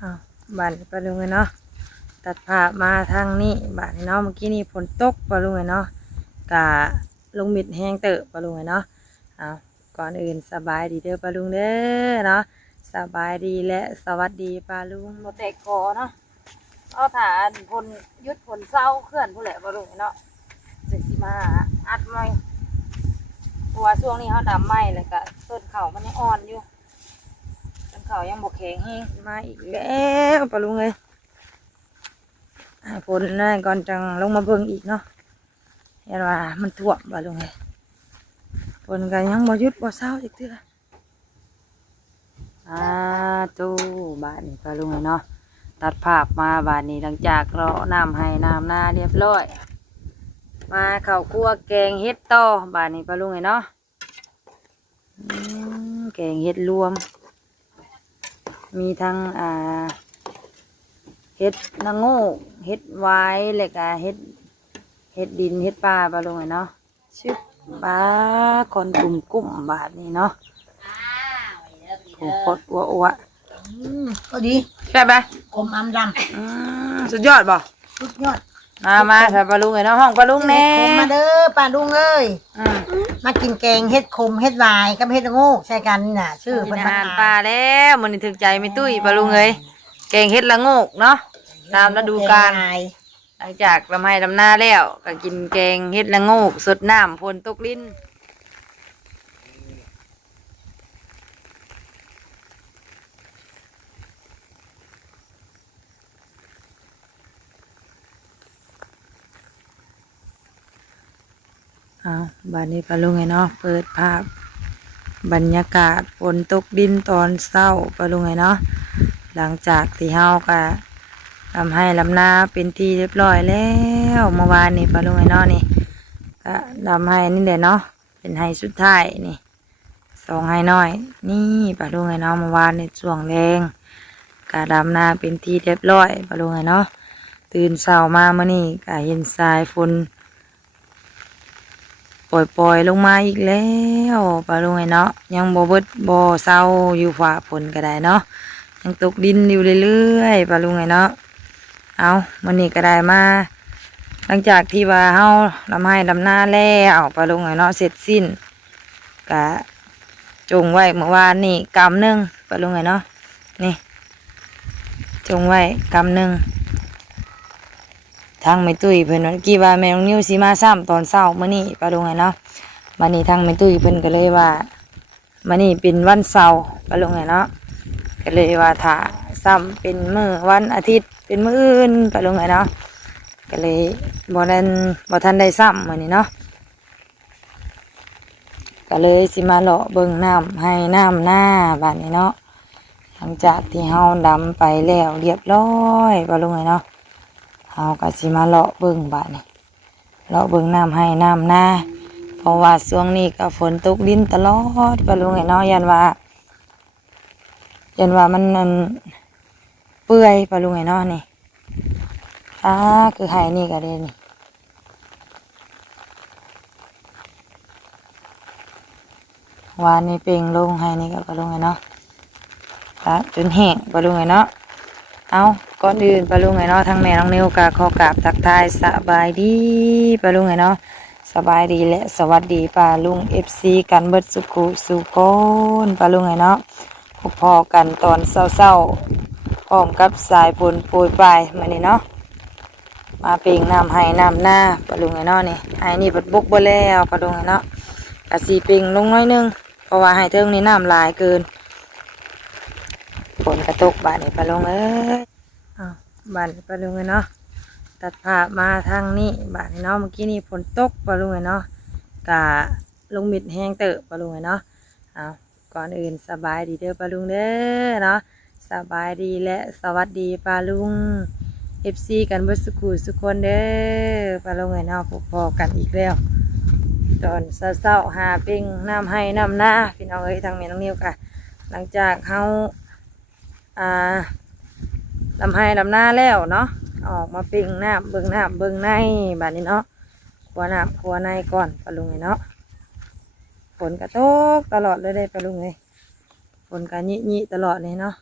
อ้าวบ้านปลาลุงเนาะตัดภาพมาทางนี้บ้านเนาะเมื่อกี้นี่ฝนตกปลาลุงเนาะกะลงมิดแห้งเตอะปลาลุงเนาะอ้าวก่อนอื่นสบายดีเด้อปลาลุงเด้อเนาะสบายดีและสวัสดีปลาลุงโมเตกคอเนาะเอาฐานพลยุดพลเศร้าเคลื่อนผู้แหละปลาลุงเนาะจะสิมาอัดไม้เพราะว่าช่วงนี้เขาดำไม้เลยกะต้นเข่ามันยังอ่อนอยู่ต้นเข่ายังบกแข็งแห้งมาอีกแล้วปลาลุงเลยฝนนั่นก่อนจังลงมาเบิ่งอีกเนาะเห็นว่ามันท่วมบ่ลุงเลยฝนกันยังบ่หยุดบ่เศร้าอีกเทื่อตู้บ้านนี้ปลาลุงเลยเนาะตัดภาพมาบ้านนี้หลังจากเราน้ำให้น้ำหน้าเรียบร้อยมาเข้าครัวแกงเฮ็ดต่อบ้านนี้ปลาลุงเลยเนาะแกงเฮ็ดรวมมีทั้งเฮ็ดนางโง่เฮ็ดไว้แล้วก็เฮ็ดดินเฮ็ดปลาปลาลงเลยเนาะชื่อปลาคนกลุ่มบาทนี่เนาะโอ้โคตรอ้วก็ดีใช่ไหมกลมอำดำสุดยอดบ่สุดยอดมาค่ะปลาลุงเลยเนาะห้องปลาลุงแน่มาเด้อปลาลุงเอ้ยมากินแกงเฮ็ดคมเฮ็ดวายกับเฮ็ดโง่ใช่กันนี่น่ะชื่อเป็นอาหารปลาแล้วมันถึงใจไม่ตุ้ยปลาลุงเลยแกงเฮ็ดละโงกเนาะตามฤดูกาลหลังจากลำไห้ลำหน้าแล้วก็กินแกงเฮ็ดละโงกสดน้ำฝนตกลิ้นบ้านนี้ปลาลุงไงเนาะเปิดภาพบรรยากาศฝนตกดินตอนเช้าปลาลุงไงเนาะหลังจากที่เฮาก็ทำให้ลำนาเป็นที่เรียบร้อยแล้วเมื่อวานนี่ปลาลุงไงเนาะนี่ก็ทำให้นี่แหละเนาะเป็นให้สุดท้ายนี่สองให้น้อยนี่ปลาลุงไงเนาะเมื่อวานนี่ช่วงแรงก็ดำนาเป็นที่เรียบร้อยปลาลุงไงเนาะตื่นเช้ามาเมื่อนี่ก็เห็นสายฝนปล่อยลงมาอีกแล้วปลาลุงไงเนาะยังบ่เบิดบ่เศร้าอยู่ฝ่าฝนก็ได้เนาะยังตกดินอยู่เรื่อยๆปลาลุงไงเนาะเอามันนี่ก็ได้มาหลังจากที่ว่าเฮาลำให้ลำหน้าแล้วปลาลุงไงเนาะเสร็จสิ้นกะจงไว้เมื่อวานนี่กำหนึ่งปลาลุงไงเนาะนี่จงไว้กำหนึ่งทางไม่ตุ้ยเพิ่นวันกี้ว่าแม่น้องนิ้วสีมาซ้ำตอนเช้ามื้อนี้ปลาลุงไงเนาะวันนี้ทางไม่ตุ้ยเพิ่นก็เลยว่ามื้อนี้เป็นวันเสาร์ปลาลุงไงเนาะก็เลยว่าถ้าซ้ำเป็นมื้อวันอาทิตย์เป็นมื้ออื่นปลาลุงไงเนาะก็เลยบ่ทันได้ซ้ำมื้อนี้เนาะก็เลยสิมาเลาะเบิ่งน้ำให้น้ำหน้าบ้านนี้เนาะหลังจากที่เฮาดำไปแล้วเรียบร้อยปลาลุงไงเนาะเฮาก็สิมาเลาะเบิ่งบ้านนี้เลาะเบิ่งน้ำให้น้ำหน้าเพราะว่าช่วงนี้ก็ฝนตกดินตลอดปลาลุงไงเนาะยันว่ามันเปื่อยปลาลุงไงเนาะนี่คือให้นี่ก็ได้นี่วานนี่เป่งลงให้นี่ก็ปลาลุงไงเนาะจนแห้งปลาลุงไงเนาะเอาก่อนอื่นปลาลุงไงเนาะทั้งแม่น้องนิ้วกะขอกราบทักทายสบายดีปลาลุงไงเนาะสบายดีและสวัสดีปลาลุงFCกันเบิดสุขุสุโกนปลาลุงไงเนาะพอกันตอนเศร้าพร้อมกับสายฝนโปรยปลายมานี่เนาะมาเป่งน้ำให้น้ำหน้าปลาลุงไงเนาะนี่ให้นี่ปัดบุกบ่แล้วปลาลุงไงเนาะกะสีเป่งลงน้อยนึงเพราะว่าให้เทิงนี่น้ำลายเกินฝนกระตกบ้านนี่ปลาลุงเอ้ยบ้านปลาลุงเนาะตัดภาพมาทางนี้บ้านเนาะเมื่อกี้นี่ฝนตกปลาลุงเนาะกะลงมิดแห้งเตอะปลาลุงเนาะก่อนอื่นสบายดีเด้อปลาลุงเด้อเนาะสบายดีและสวัสดีปลาลุงFCกันเบิดสุขุสุคนเด้อปลาลุงเนาะพอกันอีกแล้วตอนเศร้าหาปิ้งน้ำให้น้ำหน้าพี่น้องเอ้ยทางแม่น้องนิ้วค่ะหลังจากเฮาลำให้ลำหน้าแล้วเนาะออกมาปิ้งน้ำเบิ่งในบ้านนี้เนาะขัวน้ำขัวในก่อนปลาลุงเนาะฝนกระตกตลอดเลยได้ปลาลุงเลยฝนกระยิตลอดเลยเนาะ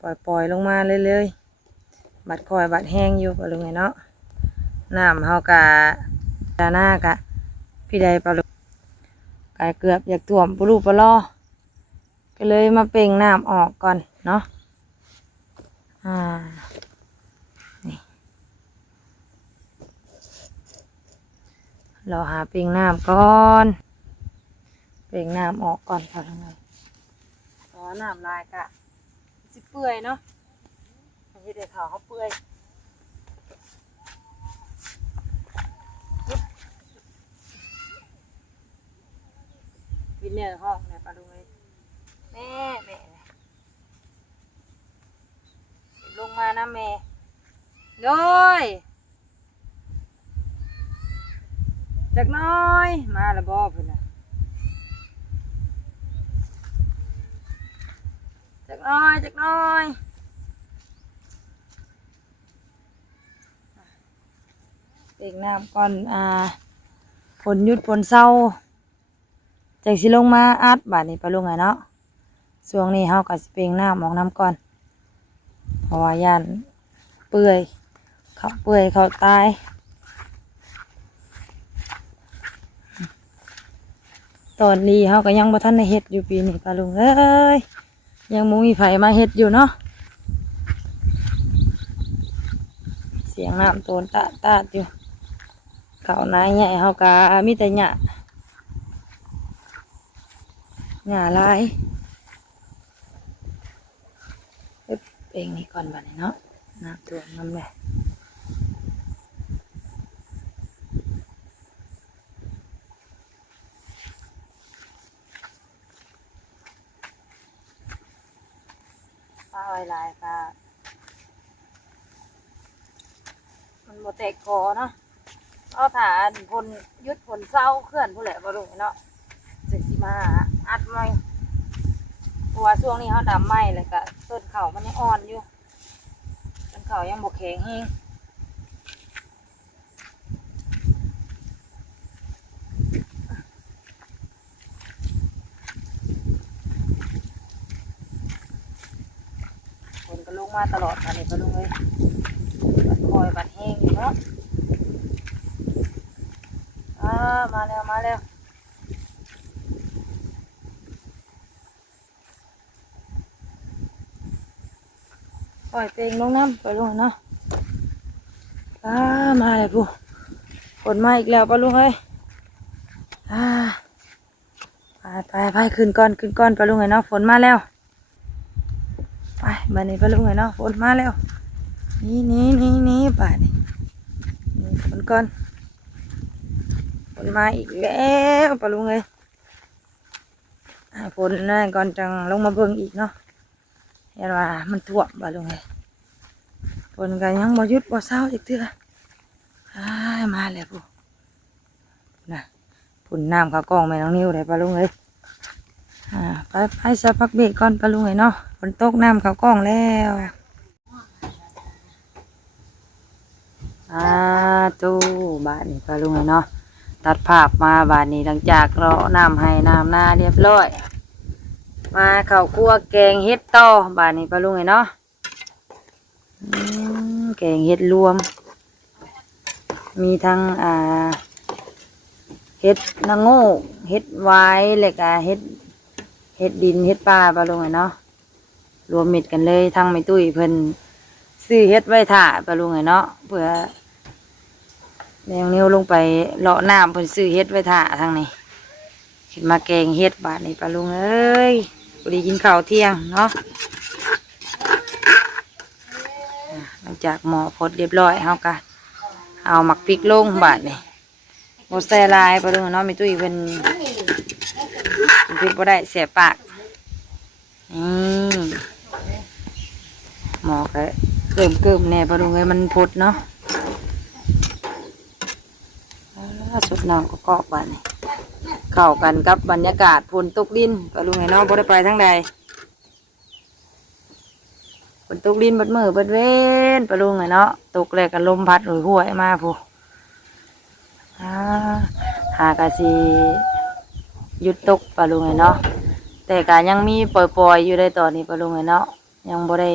พ ปล่อยลงมาเรื่อยๆบัดคอยบัดแห้งอยู่ปะลุงไงเนาะน้ำเฮากะดาหน้ากะพี่ใดปะลุงกะเกือบอยากท่วมปลูปลอก็เลยมาเป่งน้ำออกก่อนเนาะนี่เราหาเป่งน้ำก่อนเป่งน้ำออกก่อนปะลุงไงเพราะน้ำลายกะสิเปื่อยเนาะมันจะได้ขาวเขาเปื่อยวินเนอร์ห้องเนี่ยปะลุงเลยแม่ลงมานะแม่เลยจักน้อยมาแล้วบ่เพิ่นน่ะจักน้อยเป่งน้ำก่อนฝนหยุดฝนเศร้าจังสิลงมาอัดบาดนี้ปะลุงไงเนาะช่วงนี้เฮาก็สิเป่งน้ำออกน้ำก่อนเพราะว่าย่านเปื่อยเขาตายตอนนี้เฮาก็ยังบ่ทันได้เฮ็ดอยู่ปีนี้ปะลุงเอ้ยยังบ่มีไผมาเฮ็ดอยู่เนาะเสียงน้ำโตนตาดอยู่เขานายใหญ่เฮาก็มีแต่หญ้าลายเป่งนี่ก่อนบัดนี้เนาะน้ำท่วมน้ำแหละป้าไว้ลายค่ะมันโมแตกกอเนาะเอาถาผลยุดผลเศร้าเคลื่อนผู้แหละบรุเนาะเจ็ดสิมาอัดไม้เพราะว่าช่วงนี้เขาดำไม้เลยก็ต้นเข่ามันยังอ่อนอยู่ต้นเข่ายังบกแข็งเองฝนก็ลงมาตลอดมาเลยก็ลงเลยบัดคอยบัดแห้งอยู่เนาะมาแล้วปล่อยเต็งลงน้ำไปลงเนาะมาเลยปุ๊ฝนมาอีกแล้วปะลุงเฮ้ยไปขึ้นก่อนปะลุงเนาะฝนมาแล้วไปบัดนี้ปะลุงเนาะฝนมาแล้วนี่ป่านี่ฝนก่อนฝนมาอีกแล้วปะลุงเอ้ยฝนนั่นก่อนจังลงมาเบิ่งอีกเนาะเห็นว่ามันท่วมปะลุงเอ้ยฝนก็ยังบ่หยุดบ่เศร้าอีกเทื่อมาแล้วปุ๊น่ะฝนน้ำเขากองแม่น้องนิ้วเลยปะลุงเอ้ยไปสักพักเบรกก่อนปะลุงเอ้ยเนาะฝนตกน้ำเขากองแล้วตู้บ้านนี้ปะลุงเอ้ยเนาะตัดภาพมาบ้านนี้หลังจากเราน้ำให้น้ำนาเรียบร้อยมาข้าวคั่วแกงเห็ดต่อบ้านนี้ปะลุงเอ้ยเนาะแกงเห็ดรวมมีทั้งเห็ดนางโง่เห็ดไว้เลยกะเห็ดดินเห็ดปลาปะลุงเอ้ยเนาะรวมมิดกันเลยทั้งไม่ตุ้ยเพิ่นซื้อเห็ดไว้ถ่าปะลุงเอ้ยเนาะเพื่อแนวนิ้วลงไปเลาะน้ำเพิ่นซื้อเฮ็ดไว้ถ่าทางนี้ขึ้นมาแกงเฮ็ดบาดนี้ปะลุงเอ้ยพอดีกินข้าวเที่ยงเนาะหลังจากหม้อพดเรียบร้อยเฮาก็เอาหมักพริกลงบาดนี้หมดใส่ลายปะลุงเนาะมีตุ้ยเพิ่นพริกบ่ได้เสียปากหม้อก็เกิ่มแน่ปะลุงเอ้ยมันพดเนาะสุดน้ำก็กอกบ้านนี่เข้ากันกับบรรยากาศฝนตกดินปะลุงไงเนาะบ่ได้ไปทั้งใดฝนตกดินบัดมือบัดเว้นปะลุงไงเนาะตกแรกกันลมพัดหวย มาผู้หากะสิหยุดตกปะลุงไงเนาะแต่กะยังมีปล่อยๆอยู่ได้ตอนนี้ปะลุงไงเนาะ ยังบ่ได้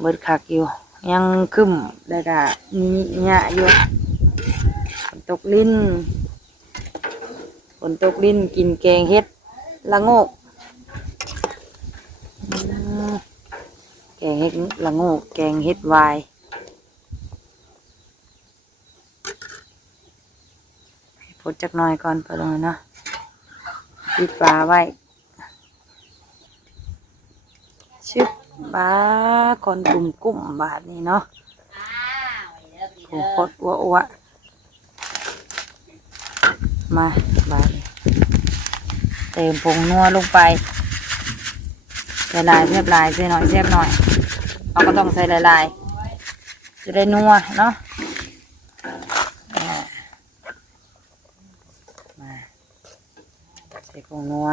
เบิดคักอยู่ยังคึมแล้วก็มีหญ้าอยู่ฝนตกลิ้นกินแกงเฮ็ดละโงกแกงเฮ็ดละโงกแกงเฮ็ดวายพดจักหน่อยก่อนไปเลยเนาะปิดฝาไว้ชึบบ้าคนกุ้มบาทนี่เนาะโอ้โคตรอ้วมาบาทนี่เติมผงนัวลงไปใส่ลายเทียบลายใส่หน่อยเทียบหน่อยเราก็ต้องใส่ลายจะได้นัวเนาะมาใส่ผงนัว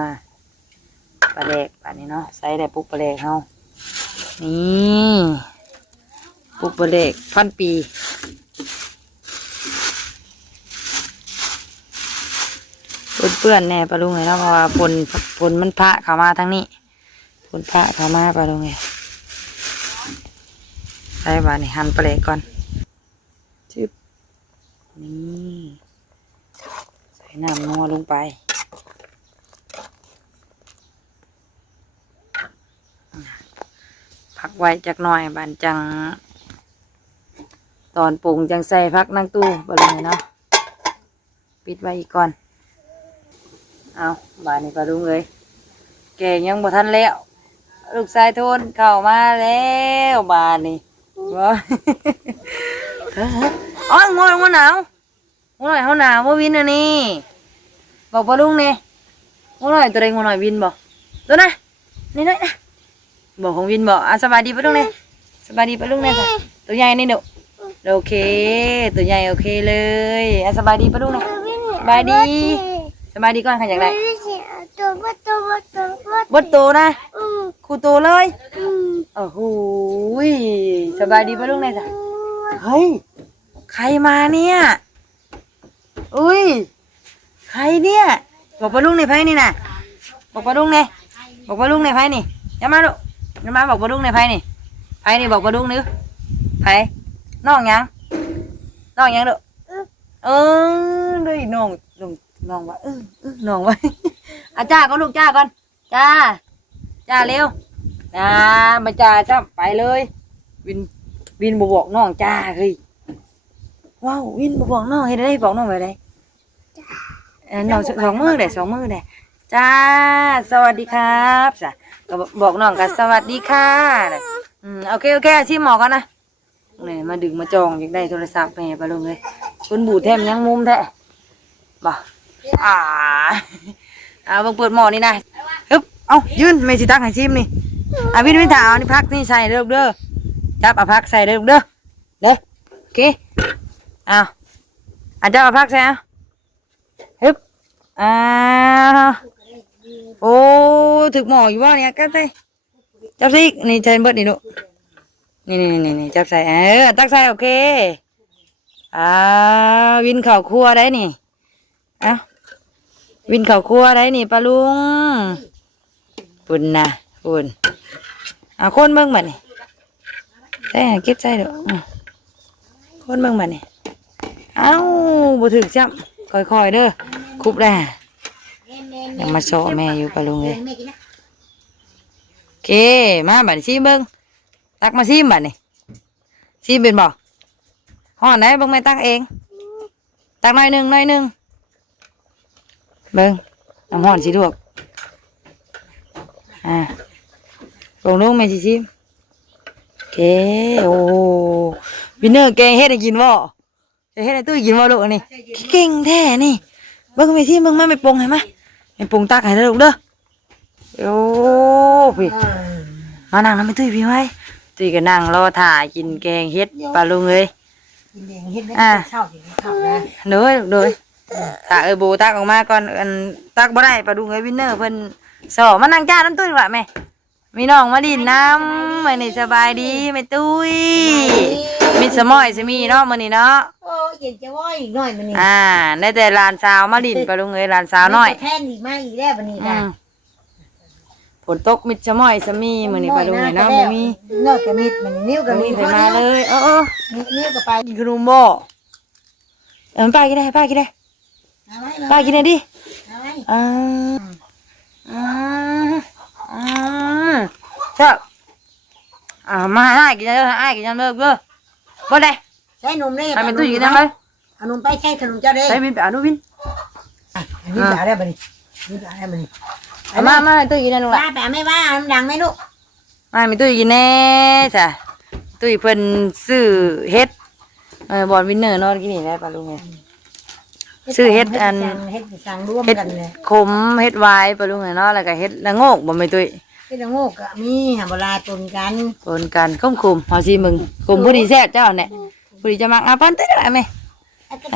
ปลาเล็กป่านนี้เนาะใส่ได้ปุ๊บปลาเล็กเฮานี่ปุ๊บปลาเล็กพันปีเปื้อนแน่ปลาลุงเลยเนาะเพราะว่าฝนมันพระเข้ามาทางนี้ฝนพระเข้ามาปลาลุงเลยใส่บานี่หั่นปลาเล็กก่อนจึ๊บนี่ใส่น้ำนัวลงไปพักไว้จักหน่อยบานจังตอนปรุงจังใส่พักนั่งตู้ไปเลยเนาะปิดไว้อีกก่อนเอาบานนี้ปลาลุงเลยแกงยังบ่ทันแล้วลูกชายโทนเข้ามาแล้วบานนี้ว้าอ๋องอยมันหนาวงอยเขาหนาวว่าวินอันนี้บอกปลาลุงเนี่ยงอยตัวใดงอยวินบอกตัวน่ะนี่นะบอกของวินบอกสบายดีปะลุงเนี่ยสบายดีปะลุงเนี่ยค่ะตัวใหญ่นี่เดี๋ยวโอเคตัวใหญ่โอเคเลยสบายดีปะลุงเนี่ยสบายดีก่อนค่ะอย่างไรบดโตนะครูโตเลยโอ้โหสบายดีปะลุงเนี่ยจ้ะเฮ้ยใครมาเนี่ยอุ้ยใครเนี่ยบอกปะลุงในไพ่นี่นะบอกปะลุงเนี่ยไพ่นี่อย่ามาลูกอย่ามาบอกปะลุงในไพ่นี่บอกปะลุงนึกไพ่น้องยังลูกด้วยน้องว่าน้องว่าจ้าก่อนลูกจ้าก่อนจ้าเร็วมาจ้าจ้าไปเลยวินบอกน้องจ้าเฮ้ยว้าววินบอกน้องเห็นได้บอกน้องไปได้น้องสองมือได้จ้าสวัสดีครับจ้ะก็บอกน้องกันสวัสดีค่ะโอเคชิมหมอกันนะเนี่ยมาดึงมาจองอยากได้โทรศัพท์แม่ไปลงเลยคนบูดแทมยังมุมแท้บ่บังเปิดหมอนี่นะฮึบเอายืนไม่สิตักให้ชิมนี่วินถาวนี่พักนี่ใส่เด้อจับพักใส่เด้อเด้อโอเคจับพักใส่ฮึบโอ้ถึกหมออยู่ว่าเนี่ยก็ได้จับสินี่ใช้เบิดนี่ลูกนี่จับใส่ตักใส่โอเควินเข่าครัวได้นี่วินเข่าครัวได้นี่ปลาลุงปุ่นนะปุ่นคนเบิ่งมานี่ได้เก็บใส่เด้อคนเบิ่งมานี่บ่ถึกจับค่อยๆเด้อคุบได้ยังมาโซแม่อยู่ปลาลุงเลยโอเคมาบัดซีเบิ่งตักมาซีบัดนี่ซีเป็นบ่ห่อไหนเบิ่งแม่ตักเองตักหน่อยหนึ่งเบิ่งน้ำห่อนสิลวกลงแม่สิซิโอเคโอ้วินเนอร์แกงเฮ็ดให้กินบ่จะเฮ็ดให้ตุ้ยกินบ่ลูกอันนี้เก่งแท้นี่เบิ่งแม่ซิเบิ่งมาไม่ปรุงให้มาไม่ปรุงตักให้เด้อลูกเด้อโอ้พี่มานั่งแล้วไม่ตุ้ยพี่ไว้ตุ้ยก็นั่งรอถ่ายกินแกงเฮ็ดปลาลุงเลยกินแกงเฮ็ดได้เช้าสิข้าวนะโดยตักโบตักออกมาก่อนตักบ่ได้ปลาดุงวินเนอร์เพิ่นสอมานั่งจ้าน้ำตุ้ยว่ะแม่มีน้องมาดินน้ำมื้อนี้สบายดีแม่ตุ้ยมีสมอยสมีเนาะมื้อนี้เนาะโอ้เย็นจะว้อยอีกหน่อยมื้อนี้ได้แต่หลานสาวมาดินปลาดุงหลานสาวน้อยแทนอีกมาอีกแล้วมื้อนี้ค่ะ ฝนตกมิดชะม้อยซะมีมื้อนี้ปลาลุงไงเนาะบ่มี เนื้อก็มิดมันนิ้วก็ บ่ มี มีไผมาเลยนิ้วก็ไป กินขนมบ่ป้ากินได้ป้ากินได้ เอาไว้ ป้ากินได้ดิ เอาไว้ อ่าอ่าอ่าเจ้ามาให้กินเด้อให้กินเด้อเด้อบ่ได้ ใช้นมนี่ ให้มันตู้อยู่นั่นเลย เอานมไปใช้ขนมเจ้าเด้ ใส่บินไปเอาดูบิน นี่จะได้บ่นี่นี่จะได้บ่นี่ มาให้ตู้อยู่นั่นลุงล่ะ ป้าแปะไม่ว่ามันดังไหมลูก มาให้ตู้อยู่แน่จ้ะตู้เพิ่นซื้อเฮ็ดบอลวินเนอร์นอนกินนี่แหละปลาลุงไงซื้อเฮ็ดอัน เฮ็ดสั่งร่วม เฮ็ด กันเลย ขมเฮ็ดวายปลาลุงไงเนาะแล้วก็เฮ็ดละโงกบ่แม่ตุ้ย เฮ็ดละโงกก็มีหาเวลาตุนกัน ปนกันคุมเฮาสิมึงคุมผู้ดีแซ่บเจ้าเนี่ยผู้ดีจะมักปันเต้ได้ไหมใ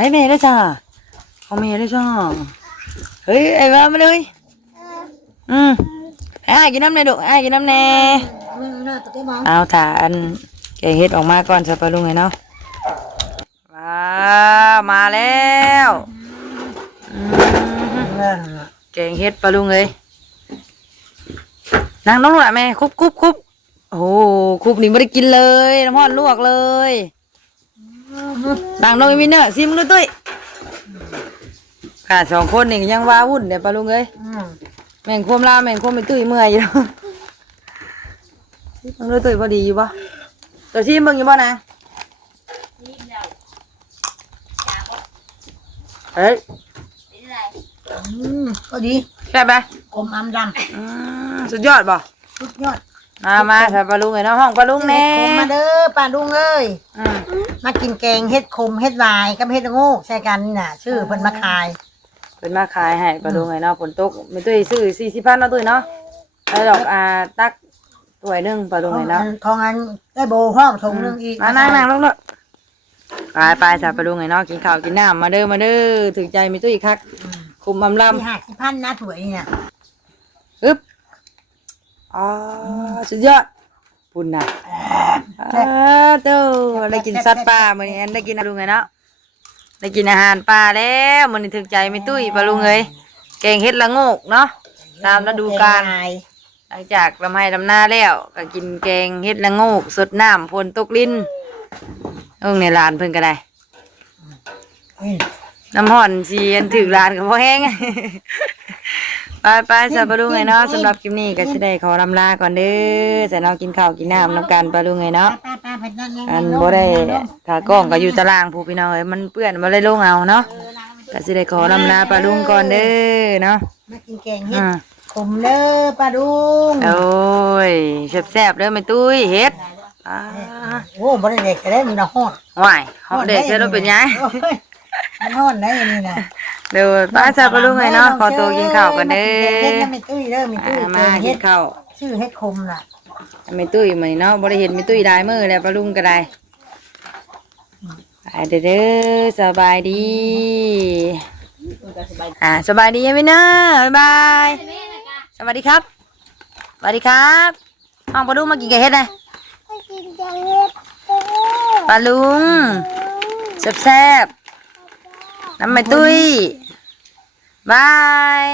ห้แม่ด้วยจ้าเอาแม่ด้วยจ้าเฮ้ยไอ้บ้ามาเลยกินน้ำแน่ดุกินน้ำแน่เอาถ่าอันแกงเฮ็ดออกมาก่อนจะปลาลุงไงเนาะมาแล้วแกงเฮ็ดปลาลุงเลยนั่งน้องหน่อยแม่คุบโอ้โหคุบนี่ไม่ได้กินเลยน้ำพอดลวกเลยนั่งน้องมินเนอร์ซิมด้วยตุ้ยค่ะสองคนนี่ยังว้าวุ่นเดี๋ยวปลาลุงเลยแม่งควมลาแม่งควมไปตุ้ยเมื่อยอยู่ต้องด้วยตุ้ยพอดีอยู่ปะตัวซิมมึงอยู่ปะนางเฮ้ย ก็ดี แซ่บไหม กลมอำดำ สุดยอดป่ะ สุดยอด มาใส่ปลาลุงไงเนาะห้องปลาลุงแน่ เฮ็ดขมมาเด้อป้าลุงเอ้ยมากินแกงเฮ็ดขมเฮ็ดวายกับเฮ็ดละโงกใส่กันนี่น่ะชื่อเพิ่นมาขาย เป็นมาขายให้ปลาลุงไงเนาะฝนตกไม่ตุ้ยซื้อ40,000เนาะตุ้ยเนาะแล้วดอกตักถ้วยนึงปลาลุงไงเนาะ ของอันได้โบห้องทงนึงอีก มานั่งลงเลยไปใส่ปลาลุงไงเนาะกินข้าวกินน้ำมาเด้อถึงใจไม่ตุ้ยคักคุมอำลำ มี50,000นะถ้วยนี่น่ะ อึ๊บสุดยอดปุ่นน่ะเต้าได้กินสัตว์ป่ามื้อนี้ได้กินปลาลุงไงเนาะได้กินอาหารป่าแล้วมื้อนี้ถึงใจไม่ตุ้ยปลาลุงเอ้ยแกงเฮ็ดละโงกเนาะตามฤดูกาลหลังจากลำไห้ลำหน้าแล้วก็กินแกงเฮ็ดละโงกสดน้ำฝนตกลิ้นในร้านเพิ่นก็ได้น้ำห่อนสีอันถึงร้านก็พอแห้ง ไปสปาลุงไงเนาะสำหรับคลิปนี้ก็จะได้ขอลำลาก่อนเด้อแต่เรากินข้าวกินน้ำน้ำกันปลาลุงไงเนาะอันบ่ได้ขากล้องก็อยู่ตารางผู้พี่น้องเอ้ยมันเปื้อนบ่ได้ลงเอาเนาะก็จะได้ขอลำลาปลาลุงก่อนเด้อเนาะ มากินแกงเฮ็ดขมเด้อป้าลุง โอ้ยแซ่บๆเด้อแม่ตุ้ยเฮ็ดโอ้บ่ได้เด็กก็ได้มีน้ำฮ้อน ห่วยเฮาเด็กเชื่อเราเป็นไง มันฮ้อนได้อันนี้น่ะ เดี๋ยวป้าจะปลาลุงไงเนาะขอตัวกินข้าวกันเด้อ เฮ็ดมีตุ้ยเด้อมีตุ้ย มากินข้าว ชื่อเฮ็ดขมน่ะ ไม่ตุ้ยมื้อนี้เนาะบ่ได้เห็นไม่ตุ้ยได้มื้อแล้วปลาลุงก็ได้ไปเด้อสบายดีสบายดีไหมเนาะบ๊ายบายสวัสดีครับสวัสดีครับห้องปลาลุงมากินแกงเฮ็ดนะปลาลุงแซ่บๆน้ำไม่ตุ้ยบาย